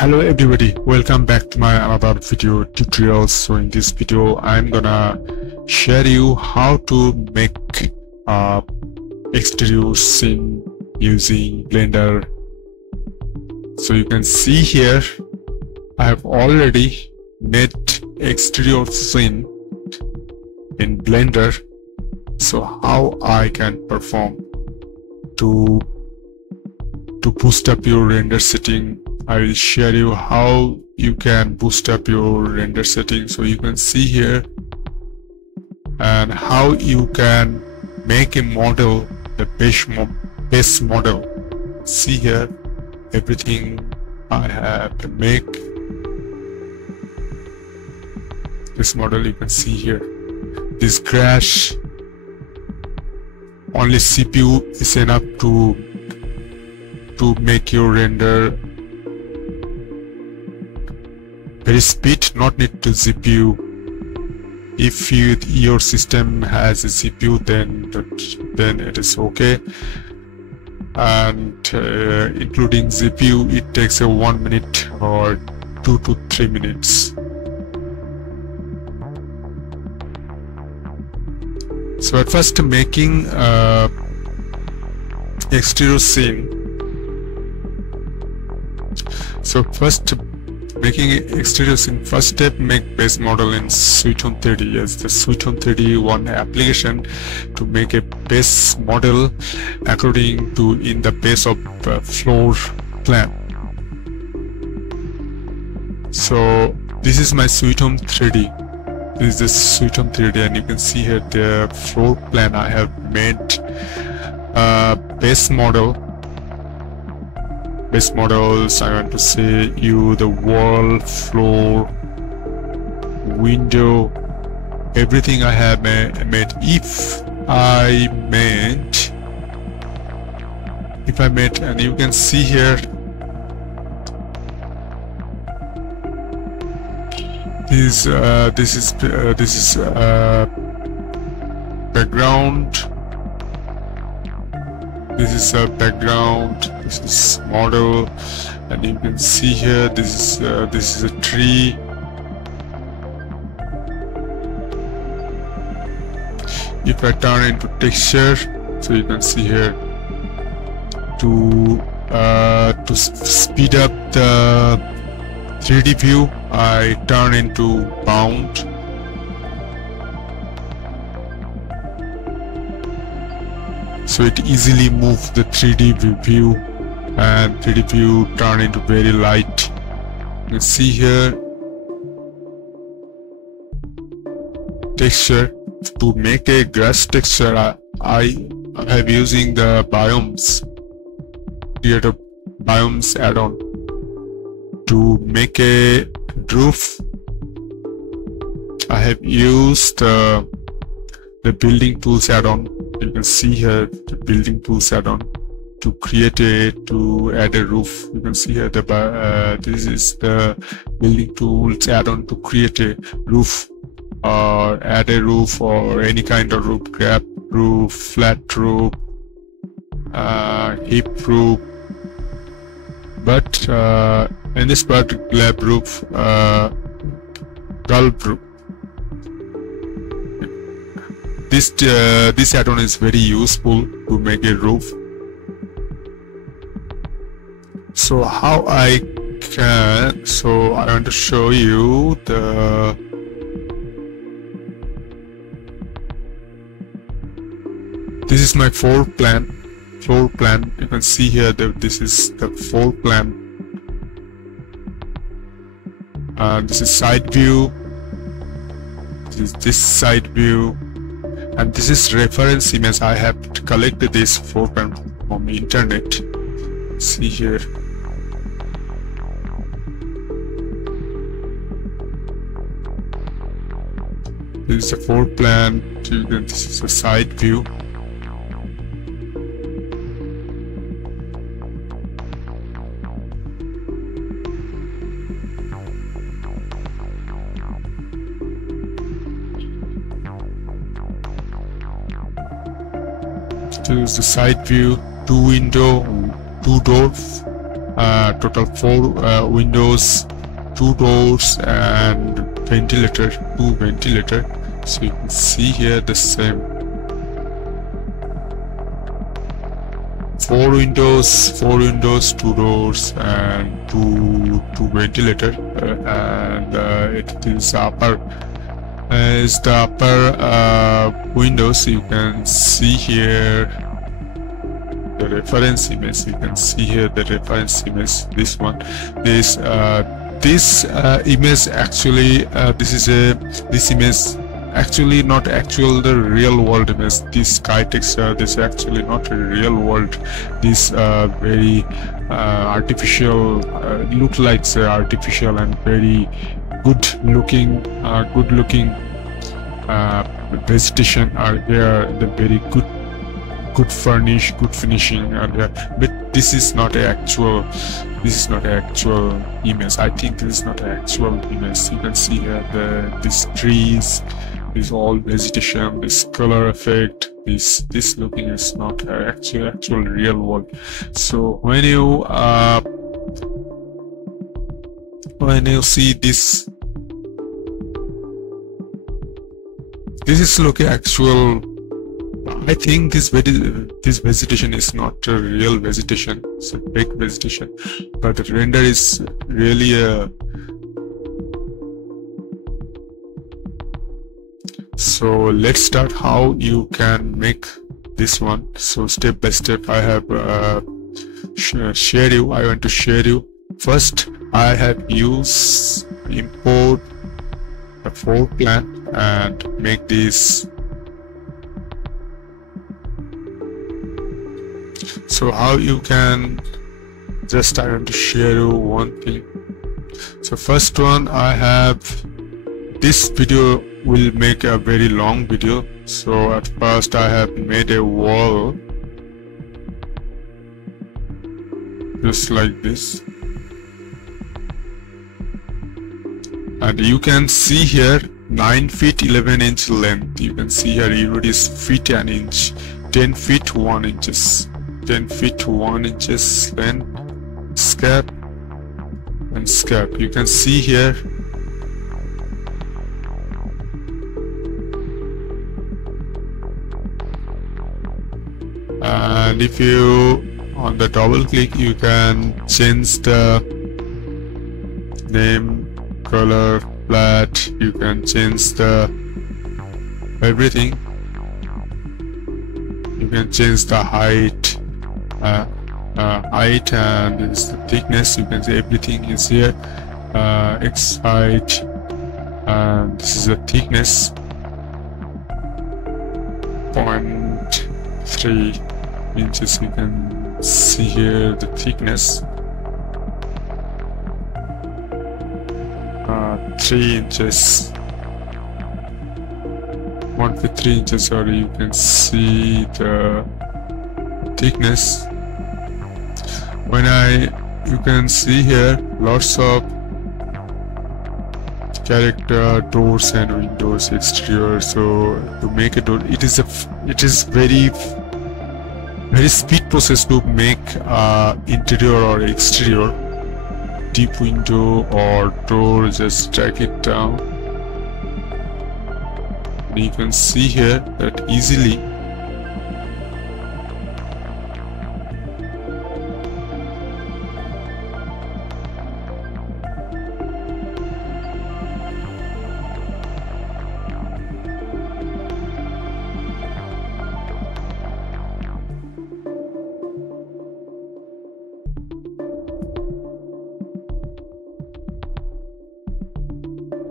Hello everybody, welcome back to my another video tutorial. So in this video I'm gonna share you how to make exterior scene using Blender. So you can see here I have already made exterior scene in Blender. So how I can perform to boost up your render setting. I will share you how you can boost up your render setting, so you can see here, and how you can make a model, the base model. See here everything I have to make this model. You can see here this crash, only CPU is enough to make your render very speed, not need to GPU. If your system has a CPU, then it is okay, and including GPU it takes a 1 minute or 2 to 3 minutes. So at first, making exterior scene. So first, making exterior scene, first step, make base model in Sweethome3D. Yes, the Sweethome3D one application to make a base model according to in the base of floor plan. So this is my Sweethome3D. This is the Sweethome3D, and you can see here the floor plan I have made base model. Base models, I want to say you the wall, floor, window, everything I have made. If I made, and you can see here this is background. This is a background, this is model, and you can see here this is a tree. If I turn into texture, so you can see here to speed up the 3D view, I turn into bound. So it easily moves the 3D view, and 3D view turn into very light. You can see here texture. To make a grass texture, I have using the biomes, create a biomes add-on. To make a roof, I have used the building tools add-on. You can see here the building tools add-on to add a roof. You can see here this is the building tools add-on to create a roof, or add a roof, or any kind of roof, grab roof, flat roof, hip roof. But in this part, glab roof, gulp roof. This add-on is very useful to make a roof. So how I can, so I want to show you this is my floor plan. You can see here that this is the floor plan. This is side view. This side view. And this is reference image. I have collected this floor plan from the internet. See here. This is a floor plan. This is a side view. This is the side view, 2 window, 2 doors, total 4 windows, 2 doors, and ventilator, 2 ventilator. So you can see here the same 4 windows, 2 doors, and two ventilator, and it is upper windows. You can see here the reference image. You can see here the reference image. This one, this image actually, this image actually not actual the real world image. This sky texture, this actually not a real world. This very artificial, look like artificial and very good looking vegetation are here. The very good finishing are there. But this is not an actual. This is not an actual image. I think this is not an actual image. You can see here these trees, this all vegetation, this color effect, this looking is not actual real world. So when you see this is looking actual. I think this vegetation is not a real vegetation. It's a fake vegetation, but the render is really a. So let's start how you can make this one. So step by step, I have I want to share you. First, I have used import the floor plan and make this. So how you can just, I want to share you one thing. So first one, I have this video will make a very long video. So at first I have made a wall just like this, and you can see here 9 feet 11 inch length. You can see here it is feet and inch, 10 feet 1 inches, 10 feet 1 inches length, scap and scap. You can see here and if you on the double click, you can change the name, color, flat. You can change the everything. You can change the height, and this is the thickness. You can see everything is here. X height, and this is the thickness, 0.3 inches. You can see here the thickness, 3 inches, 1.3 inches. Sorry, you can see the thickness. You can see here lots of character, doors and windows, exterior. So to make a door, it is very speed process to make interior or exterior, deep window or door. Just drag it down, and you can see here that easily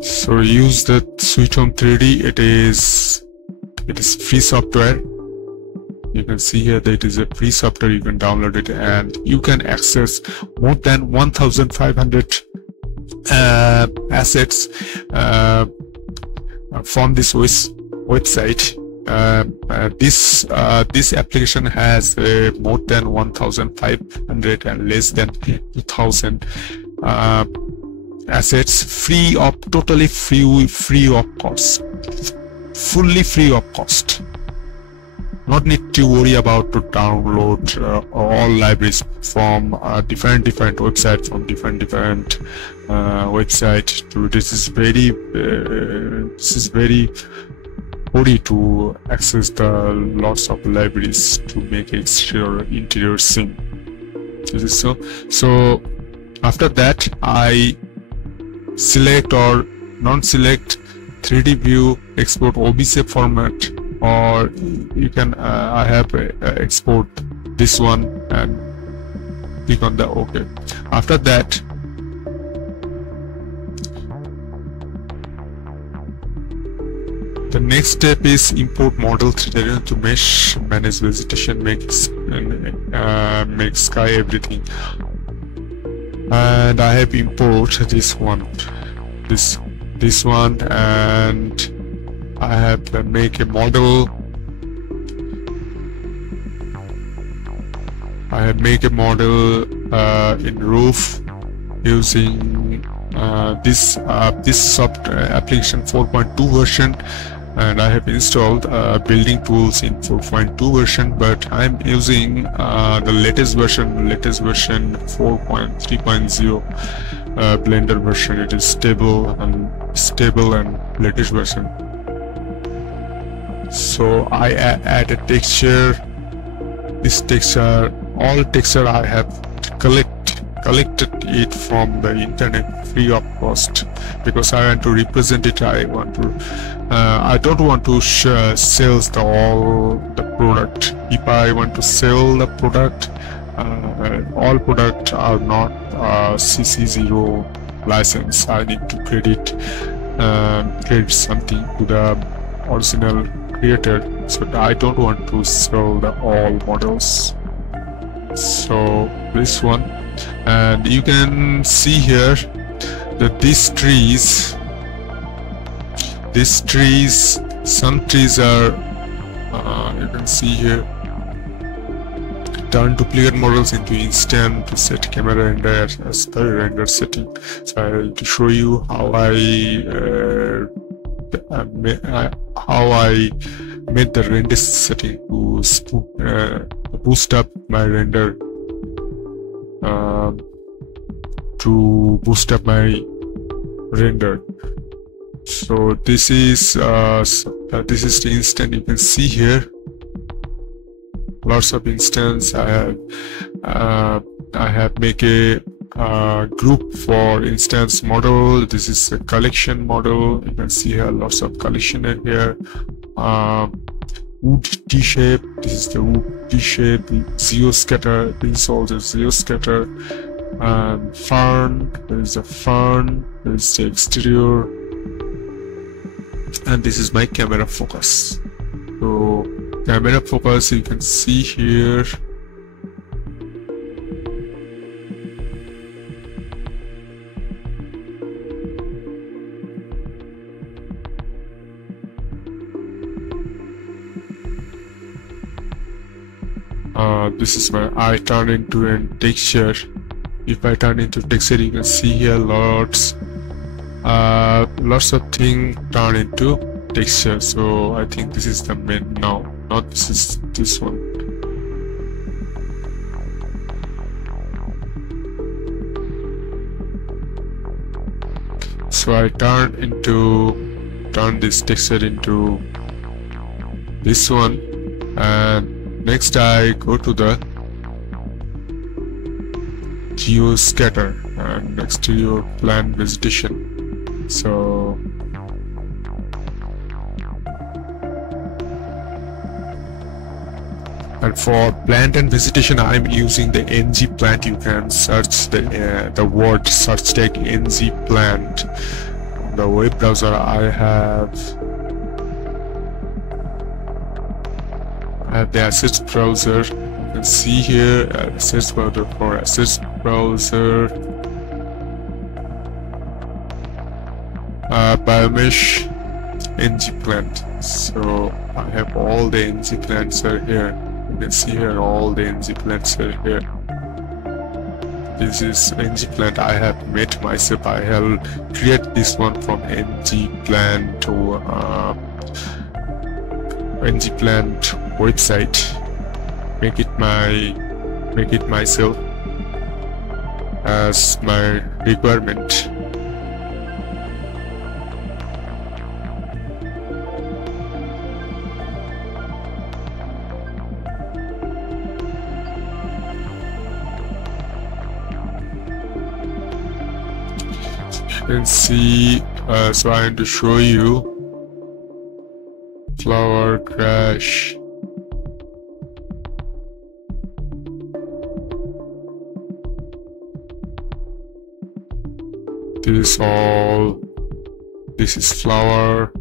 so use the Sweethome3D. It is free software. You can see here that it is a free software. You can download it and you can access more than 1,500 assets from this website. This application has more than 1,500 and less than 2,000 assets, totally free of cost, fully free of cost. not need to worry about to download all libraries from different websites, from different website. To this is very easy to access the lots of libraries to make exterior interior scene. This is so after that I select or non-select 3D view, export OBJ format, or you can I have export this one and click on the OK. After that the next step is import model 3D to mesh, manage vegetation, make sky, everything. And I have import this one, this one, and I have to make a model. I have make a model in roof using this software application 4.2 version, and I have installed building tools in 4.2 version, but I'm using the latest version 4.3.0 Blender version. It is stable and latest version. So I add a texture. This texture, all texture I have collected it from the internet free of cost, because I want to represent it. I don't want to sell all the product. If I want to sell the product, all product are not CC0 license. I need to credit something to the original creator, so I don't want to sell the all models. So this one, and you can see here that these trees, some trees are you can see here, turn duplicate models into instant to set camera render as per render setting. So I will to show you how I made the render setting to boost up my render, So this is the instant. You can see here lots of instance. I have make a group for instance model. This is a collection model. You can see here lots of collection in here. Wood T-shape. This is the wood T-shape. Geoscatter. This is also geoscatter. Fern. There is a fern. There is the exterior. And this is my camera focus. So camera focus, you can see here. This is my eye turn into a texture. If I turn into texture, you can see here lots of things turn into texture. So I think this is the main now, not this one. So I turn this texture into this one, and next I go to the geoscatter and exterior plant vegetation. So and for plant and vegetation, I'm using the NG plant. You can search the word search tag NG plant. On the web browser, I have the assets browser. You can see here assets browser. For assets browser, biomesh NG plant. So I have all the NG plants are here. You can see here all the NG plants are here. This is NG plant I have made myself. I have created this one from NG plant to NG plant website, make it myself as my requirement. You can see, so I want to show you flower crash. This is flower.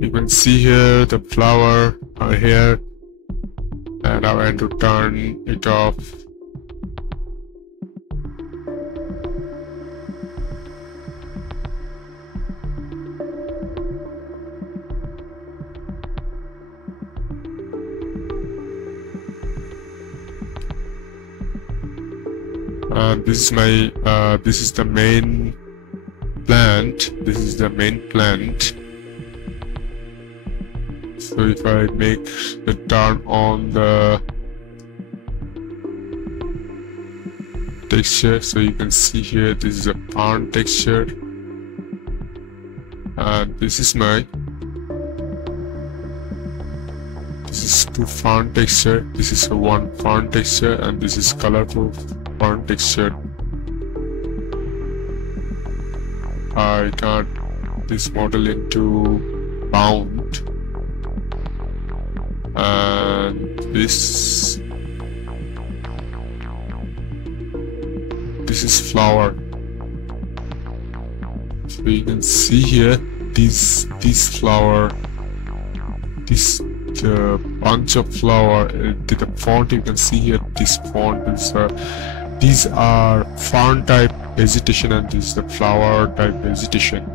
You can see here the flower are here, and I want to turn it off. This is the main plant. This is the main plant. So if I make the turn on the texture, so you can see here this is a farm texture, and this is two farm texture. This is a one farm texture, and this is colorful farm texture. I turn this model into bound, and this is flower. So you can see here this flower, the bunch of flower, the font you can see here. This font is these are fern type vegetation, and this is the flower type vegetation.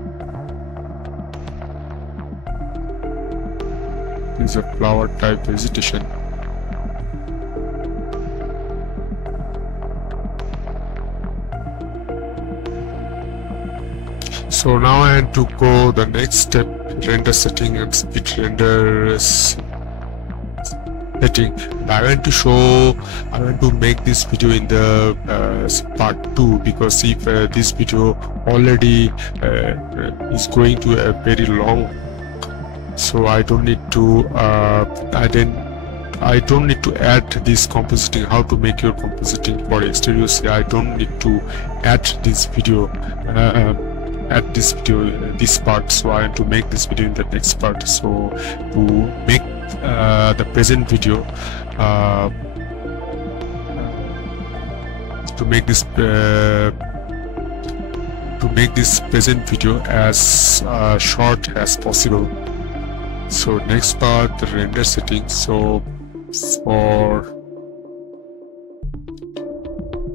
This is a flower type vegetation. So now I have to go the next step, render setting and speed render setting. I want to make this video in the part 2, because if this video already is going to a very long, so I don't need to I don't need to add this compositing, how to make your compositing for exteriors. I don't need to add this video this part. So I have to make this video in the next part. So to make the present video to make this present video as short as possible. So next part, the render settings. So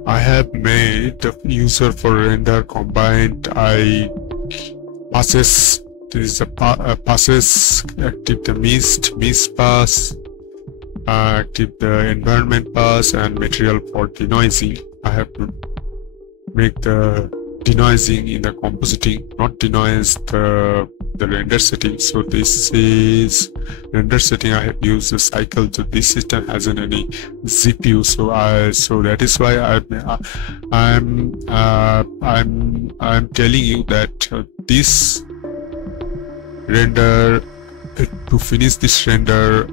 I have made the user for render combined. I passes. This is a passes. Active the mist pass. Active the environment pass and material for denoising. I have to make the denoising in the compositing, not denoise the render setting. So this is render setting. I have used the cycle. So this system hasn't any GPU, so that is why I'm telling you that this render, to finish this render,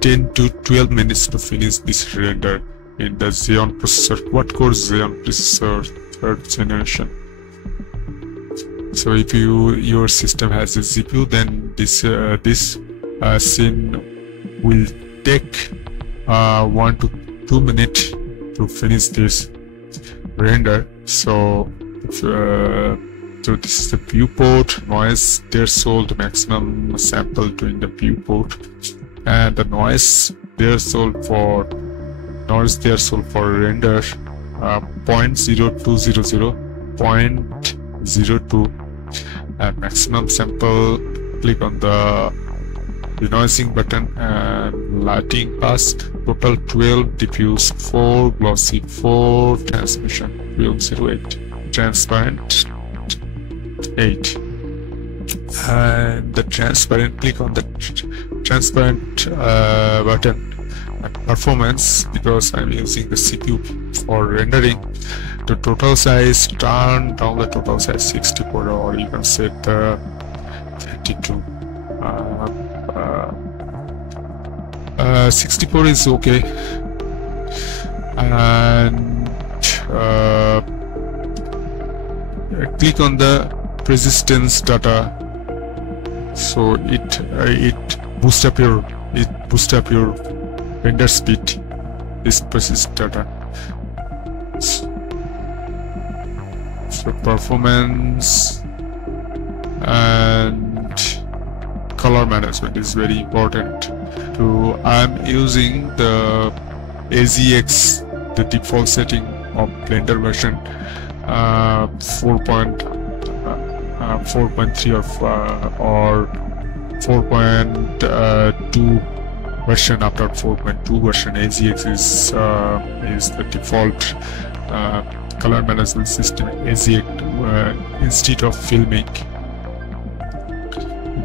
10 to 12 minutes to finish this render in the Xeon processor, quad-core Xeon processor 3rd generation. So if your system has a GPU, then this scene will take 1 to 2 minutes to finish this render. So so this is the viewport, noise threshold, maximum sample during the viewport, and the noise threshold for render 0.0200, 0.02, and maximum sample. Click on the denoising button, and lighting pass. Total 12, diffuse 4, glossy 4, transmission 1208, transparent 8. And the transparent, click on the transparent button. And performance, because I'm using the CPU for rendering, the total size, turn down the total size 64, or you can set the 32. 64 is okay. And click on the persistence data, so it boosts up your render speed. This persist data. So performance and color management is very important. So I'm using the AZX, the default setting of Blender version 4.3 or 4.2 version. After 4.2 version, AZX is the default color management system. AZX instead of filmic.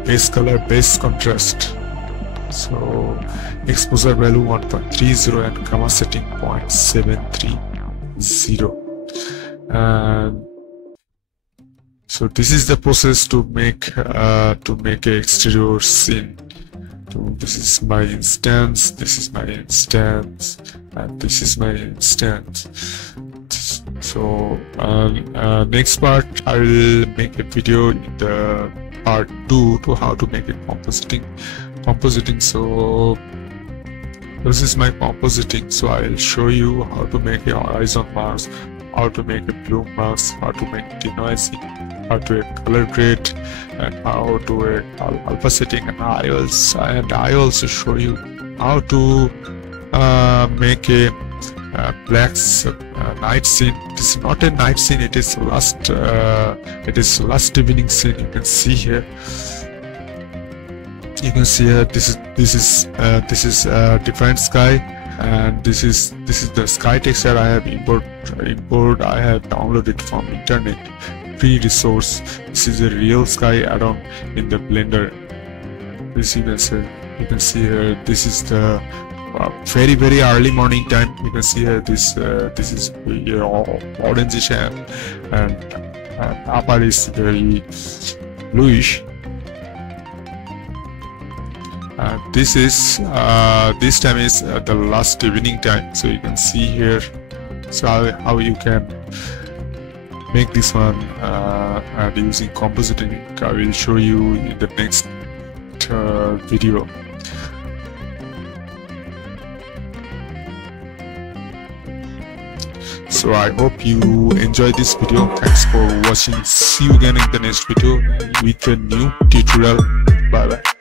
Base color, base contrast. So exposure value 1.30 and gamma setting 0.730. And so this is the process to make a exterior scene. So this is my instance, this is my instance, and this is my instance. So next part I will make a video in the part 2 to how to make a compositing. So this is my compositing. So I will show you how to make a horizon mask, how to make a bloom mask, how to make denoising, how to make color grade, and how to make alpha setting. And I also show you how to make a black night scene. This is not a night scene, it is last evening scene. You can see here. You can see here, this is different sky, and this is the sky texture I have import. I have downloaded from internet, free resource. This is a real sky add-on in the Blender. This you can see here. This is the very early morning time. You can see here this is orangish and upper is very bluish. This time is the last evening time. So you can see here, so how you can make this one and using compositing. I will show you in the next video. So I hope you enjoyed this video. Thanks for watching. See you again in the next video with a new tutorial. Bye bye.